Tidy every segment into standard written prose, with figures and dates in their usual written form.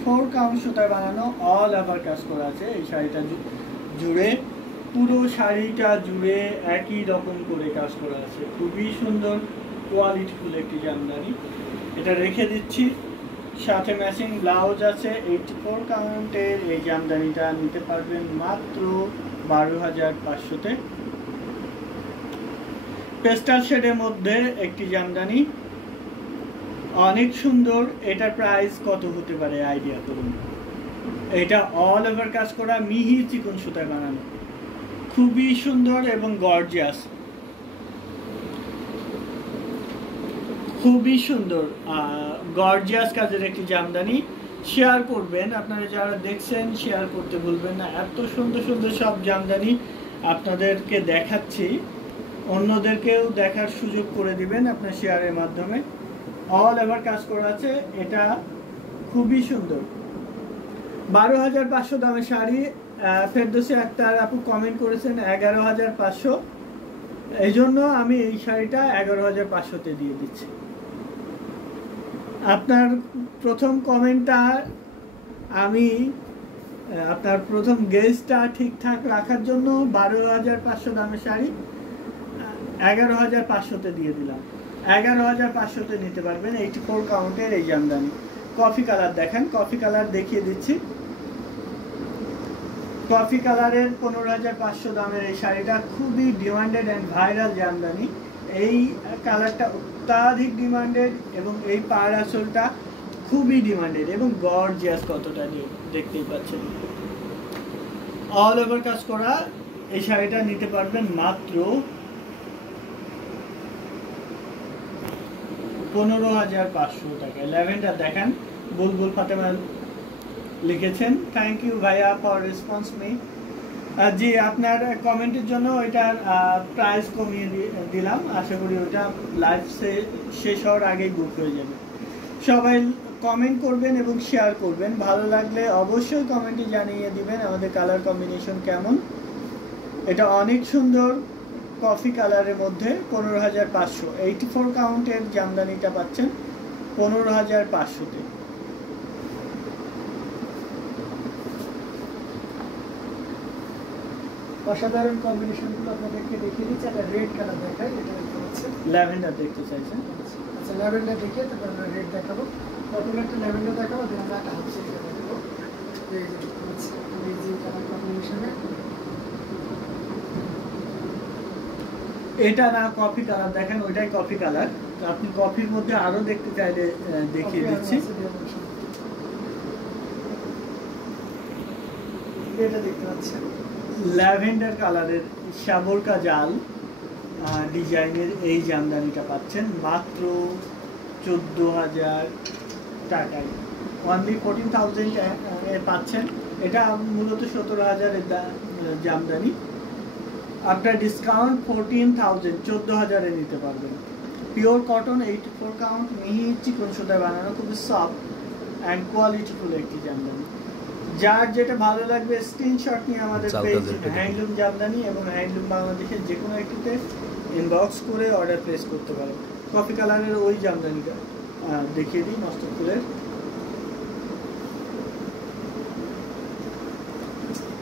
4 count সুতায় বানানো all over কাজ করা আছে এই শাড়িটা জুড়ে। পুরো শাড়িটা জুড়ে একই রকম করে কাজ করা আছে, খুবই সুন্দর কোয়ালিটিফুল একটি জামদানি। এটা রেখে দিচ্ছি, সাথে ম্যাচিং ব্লাউজ আছে। 84 কাউন্টের এই জামদানিটা নিতে পারবেন মাত্র 12,500-তে। পেস্টাল শেডের মধ্যে একটি জামদানি, অনেক সুন্দর। এটার প্রাইস কত হতে পারে আইডিয়া করুন। এটা অল ওভার কাজ করা মিহি চিকন সুতায় বানানো, খুবই সুন্দর এবং গর্জিয়াস, খুবই সুন্দর গর্জিয়াস কাজের একটি জামদানি। শেয়ার করবেন, আপনারা যারা দেখছেন শেয়ার করতে ভুলবেন না। এত সুন্দর সুন্দর সব জামদানি আপনাদেরকে দেখাচ্ছি, অন্যদেরকেও দেখার সুযোগ করে দিবেন আপনার শেয়ারের মাধ্যমে। অল ওভার কাজ করা আছে, এটা খুবই সুন্দর। 12,500 দামের শাড়ি। ফেরদৌসী আক্তার আপু কমেন্ট করেছেন 11,500, এই জন্য আমি এই শাড়িটা 11,500-তে দিয়ে দিচ্ছি। আপনার প্রথম কমেন্টটা আমি আপনার প্রথম গেজটা ঠিকঠাক রাখার জন্য 12,500 দামের শাড়ি 11,500-তে দিয়ে দিলাম। 11,500-তে নিতে পারবেন 84 কাউন্টের এই জামদানি। কফি কালার দেখেন, কফি কালার দেখিয়ে দিচ্ছি। কফি কালারের 15,500 দামের এই শাড়িটা খুবই ডিমান্ডেড অ্যান্ড ভাইরাল জামদানি। এই কালারটা অত্যাধিক ডিমান্ডেড এবং এই পাড় আঁচলটা খুবই ডিমান্ডেড এবং গর্জিয়াস কতটা নিয়ে দেখতেই পাচ্ছেন। অল ওভার কাজ করা এই শাড়িটা নিতে পারবেন মাত্র 15,500 টাকায়। ল্যাভেন্ডার দেখেন, বুলবুল ফাতেমা লিখেছেন থ্যাংক ইউ ভাইয়া ফর রেসপন্স মি। জি, আপনার কমেন্টের জন্য ওইটার প্রাইস কমিয়ে দিলাম। আশা করি ওটা লাইভ শেষ হওয়ার আগেই বুক হয়ে যাবে। সবাই কমেন্ট করবেন এবং শেয়ার করবেন, ভালো লাগলে অবশ্যই কমেন্টে জানিয়ে দিবেন আমাদের কালার কম্বিনেশন কেমন। এটা অনেক সুন্দর কফি কালারের মধ্যে 15,500। 84 কাউন্টের জামদানিটা পাচ্ছেন 15,500-তে। অসাধারণ কম্বিনেশনগুলো আপনাদেরকে দেখিয়ে দিচ্ছি। একটা রেড কালার দেখাই, এটা দেখতে পাচ্ছেন। ল্যাভেন্ডার দেখতে চাইছেন? আচ্ছা, ল্যাভেন্ডার দেখিয়ে তারপর আমরা রেড দেখাবো। প্রথমে একটা ল্যাভেন্ডার দেখাবো, দেন আমরা একটা হাফ সিল্ক দেখাবো। এই যে দেখতে পাচ্ছেন অ্যামেজিং কালার কম্বিনেশনে। এটা না কফি কালার দেখেন, ওইটাই কফি কালার। আপনি কফির মধ্যে আরো দেখতে চাইলে দেখিয়ে দিচ্ছি। এটা দেখতে পাচ্ছেন ল্যাভেন্ডার কালারের সাবরকা জাল ডিজাইনের এই জামদানিটা পাচ্ছেন মাত্র 14,000 টাকায়। অনলি 14,000 এ পাচ্ছেন। এটা মূলত 17,000-এর জামদানি। আপনার ডিসকাউন্ট 14,000, 14,000-এ নিতে পারবেন। পিওর কটন 84 কাউন্ট মিহি চিকন সুতায় বানানো, খুবই সফট অ্যান্ড কোয়ালিটিফুল একটি জামদানি। যার যেটা ভালো লাগবে স্ক্রিনশট নিয়ে আমাদের পেজ হ্যান্ডলুম জামদানি এবং হ্যান্ডলুম বাংলাদেশের যে কোনো একটিতে ইনবক্স করে অর্ডার প্লেস করতে পারেন। কফি কালারের ওই জামদানিটা দেখিয়ে দিই, মস্তকফুলের।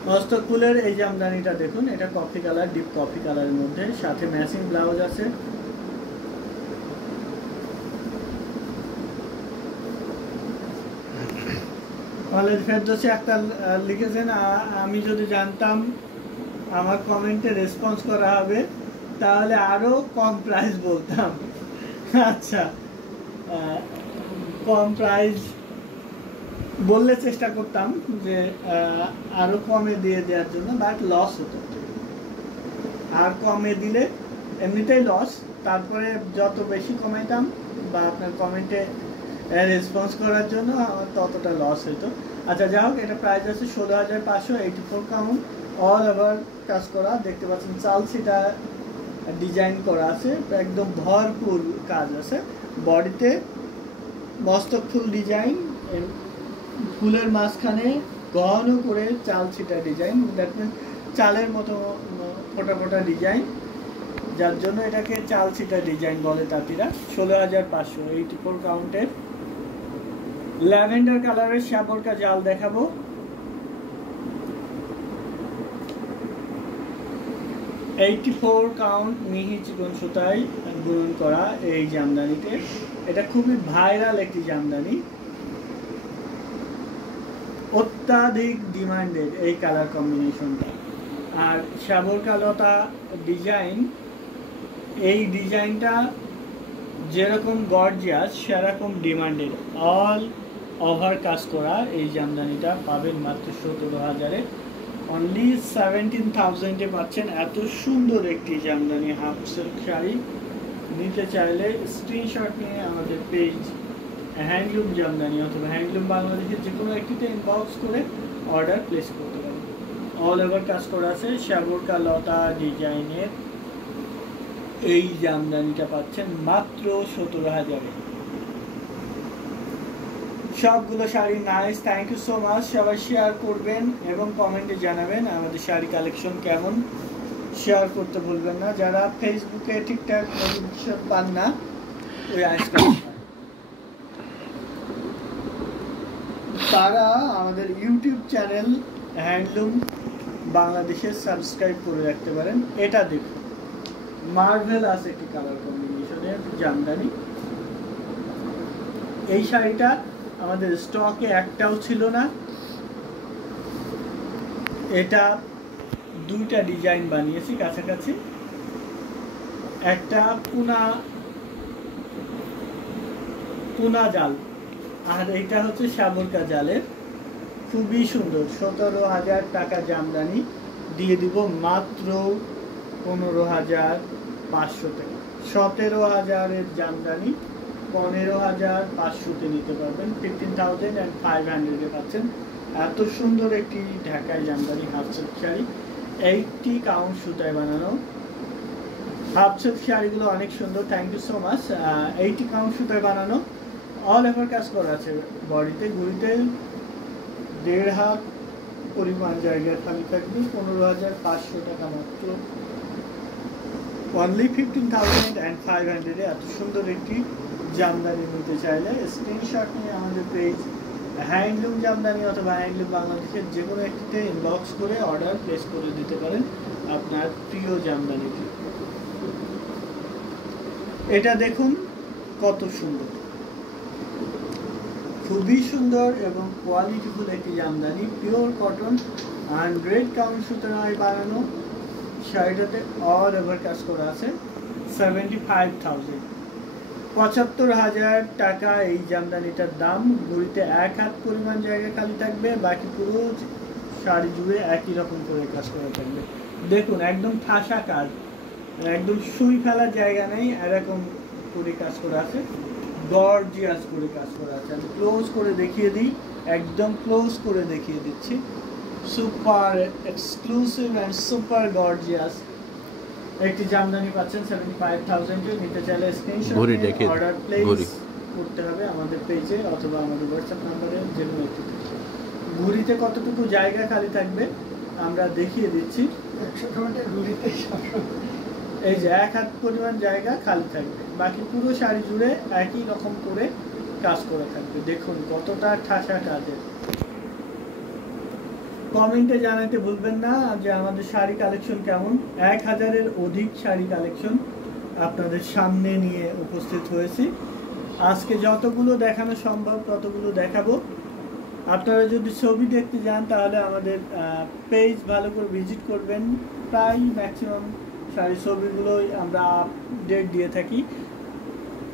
মস্তকফুলের এই জামদানিটা দেখুন, এটা কফি কালার, ডিপ কফি কালারের মধ্যে, সাথে ম্যাচিং ব্লাউজ আছে। ফেরদৌসী আক্তার লিখেছেন আমি যদি জানতাম আমার কমেন্টে রেসপন্স করা হবে তাহলে আরো কম প্রাইস বলতাম। আচ্ছা, কম প্রাইস বললে চেষ্টা করতাম যে আরো কমে দিয়ে দেওয়ার জন্য, বাট লস হতো। আর কমে দিলে এমনিতেই লস, তারপরে যত বেশি কমাইতাম বা আপনার কমেন্টে রেসপন্স করার জন্য আমার ততটা লস হতো। আচ্ছা, যাই হোক, এটা প্রাইস আছে 16,500, 84 কাউন্ট, অল ওভার কাজ করা। দেখতে পাচ্ছেন চালসিটা ডিজাইন করা আছে, একদম ভরপুর কাজ আছে। বডিতে মস্তক ফুল ডিজাইন, ফুলের মাঝখানে ঘন করে চালসিটা ডিজাইন, দ্যাট মিনস চালের মতো ফোটা ফোটা ডিজাইন, যার জন্য এটাকে চালসিটা ডিজাইন বলে তাঁতিরা। 16,500, 84 কাউন্টের ল্যাভেন্ডার কালারের শাবরকা জাল দেখাবো। $84 কাউন্ট মিহি চিকন সুতায় বুনন করা এই জামদানিতে। এটা খুবই ভাইরাল একটি জামদানি, অত্যাধিক ডিমান্ডেড এই কালার কম্বিনেশনটা। আর শাবরকা লতা ডিজাইন, এই ডিজাইনটা যেরকম গর্জিয়াস সেরকম ডিমান্ডেড। অল ওভার কাজ করা এই জামদানিটা পাবেন মাত্র 17,000-এ। অনলি 17,000-এ পাচ্ছেন এত সুন্দর একটি জামদানি হাফ সিল্ক শাড়ি। নিতে চাইলে স্ক্রিনশট নিয়ে আমাদের পেজ হ্যান্ডলুম জামদানি অথবা হ্যান্ডলুম বাংলাদেশের যে কোনো একটিতে ইনবক্স করে অর্ডার প্লেস করতে পারেন। অল ওভার কাজ করা আছে শাবরকা লতা ডিজাইনের এই জামদানিটা পাচ্ছেন মাত্র 17,000-এ। সবগুলো sari nice, thank you so much. সবাই শেয়ার করবেন এবং কমেন্টে জানাবেন আমাদের শাড়ি কালেকশন কেমন। শেয়ার করতে ভুলবেন না। যারা ফেসবুকে ঠিকঠাক নোটিফিকেশন পান না, ওই তারা আমাদের ইউটিউব চ্যানেল হ্যান্ডলুম বাংলাদেশের সাবস্ক্রাইব করে রাখতে পারেন। এটা দেখুন, মার্ভেলাস একটি কালার কম্বিনেশনের জামদানি। এই শাড়িটা আমাদের স্টকে একটাও ছিল না। এটা দুইটা ডিজাইন বানিয়েছি কাছাকাছি, একটা পুনা জাল আর এইটা হচ্ছে শাবরকা জালের। খুবই সুন্দর। 17,000 টাকা জামদানি দিয়ে দিব মাত্র 15,500 টাকা। 17,000-এর জামদানি 15,500-তে নিতে পারবেন। 15,500-এ পাচ্ছেন এত সুন্দর একটি ঢাকায় Jamdani half silk sari. 80 count সুতায় বানানো হাফ সিল্ক শাড়িগুলো অনেক সুন্দর, thank you so much. 80 count সুতায় বানানো, অল ওভার কাজ করা আছে বডিতে। ঘুরিতে 1.5 হাত পরিমাণ জায়গা খালি থাকবে। 15,500 টাকা মাত্র। অনলি 15,500-এ এত সুন্দর একটি জামদানি নিতে চাইলে স্ক্রিনশট নিয়ে আমাদের পেজ হ্যান্ডলুম জামদানি অথবা হ্যান্ডলুম বাংলাদেশের যে কোনো একটিতে ইনবক্স করে অর্ডার প্লেস করে দিতে পারেন আপনার প্রিয় জামদানিটি। এটা দেখুন কত সুন্দর, খুবই সুন্দর এবং কোয়ালিটিফুল একটি জামদানি। পিওর কটন 100 কাউন্ট সুতায় বানানো। শাড়িটাতে অল ওভার কাজ করা আছে। 75,000, 75,000 টাকা এই জামদানিটার দাম। ঘুরিতে 1 হাত পরিমাণ জায়গা খালি থাকবে, বাকি পুরো শাড়ি জুড়ে একই রকম করে কাজ করা থাকবে। দেখুন একদম ঠাসা কাজ, একদম সুই ফেলার জায়গা নেই, এরকম করে কাজ করা আছে। গর্জিয়াস করে কাজ করা আছে। আমি ক্লোজ করে দেখিয়ে দিই, একদম ক্লোজ করে দেখিয়ে দিচ্ছি। Super exclusive and super gorgeous একটি জামদানি পাচ্ছেন 75,000-এ। নিতে চাইলে স্ক্রিনশট অর্ডার প্লেস করতে হবে আমাদের পেজে অথবা আমাদের হোয়াটসঅ্যাপ নাম্বারে যে কোনো একটিতে। ঘুরিতে কতটুকু জায়গা খালি থাকবে আমরা দেখিয়ে দিচ্ছি। এই যে 1 হাত পরিমাণ জায়গা খালি থাকবে, বাকি পুরো শাড়ি জুড়ে একই রকম করে কাজ করে থাকবে। দেখুন কতটা ঠাসা কাজের। কমেন্টে জানাতে ভুলবেন না যে আমাদের শাড়ি কালেকশন কেমন। 1,000-এর অধিক শাড়ি কালেকশন আপনাদের সামনে নিয়ে উপস্থিত হয়েছি। আজকে যতগুলো দেখানো সম্ভব ততগুলো দেখাবো। আপনারা যদি ছবি দেখতে যান তাহলে আমাদের পেজ ভালো করে ভিজিট করবেন। প্রায় ম্যাক্সিমাম শাড়ি ছবিগুলোই আমরা আপডেট দিয়ে থাকি।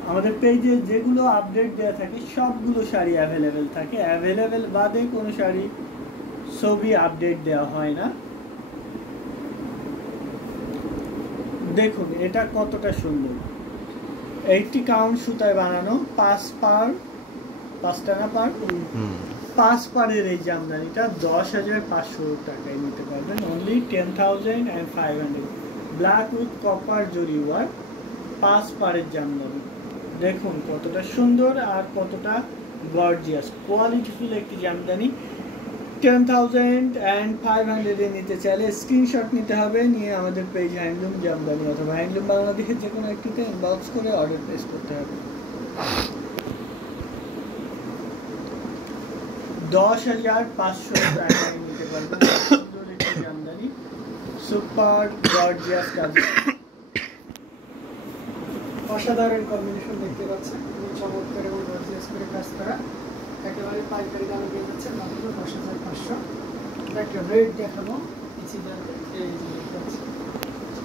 আমাদের পেজে যেগুলো আপডেট দেওয়া থাকে সবগুলো শাড়ি অ্যাভেলেবেল থাকে। অ্যাভেলেবেল বাদে কোনো শাড়ি ছবি আপডেট দেওয়া হয় না। দেখুন এটা কতটা সুন্দর। 80 কাউন্ট সুতায় বানানো 5 পাড়ের এই জামদানিটা 10,500 টাকায় নিতে পারবেন। অনলি 10,500। ব্ল্যাক উইথ কপার জরি ওয়ার্ক 5 পাড়ের জামদানি। দেখুন কতটা সুন্দর আর কতটা গর্জিয়াস কোয়ালিটিফুল একটি জামদানি। 10,500-এ নিতে চাইলে স্ক্রিনশট নিতে হবে, নিয়ে আমাদের পেজ হ্যান্ডলুম জামদানি অথবা হ্যান্ডলুম বাংলাদেশের যে কোনো একটিতে ইনবক্স করে অর্ডার প্লেস করতে হবে। 10,500 টাকায় নিতে পারবেন। সুন্দর একটি জামদানি, সুপার গর্জিয়াস কাজ। অসাধারণ কম্বিনেশন দেখতে পাচ্ছেন, খুবই চমৎকার এবং গর্জিয়াস করে কাজ করা। একেবারে পাইকারি দামে পেয়ে যাচ্ছেন মাত্র 10,500। একটা রেট দেখাবো, এই যে দেখতে পাচ্ছেন।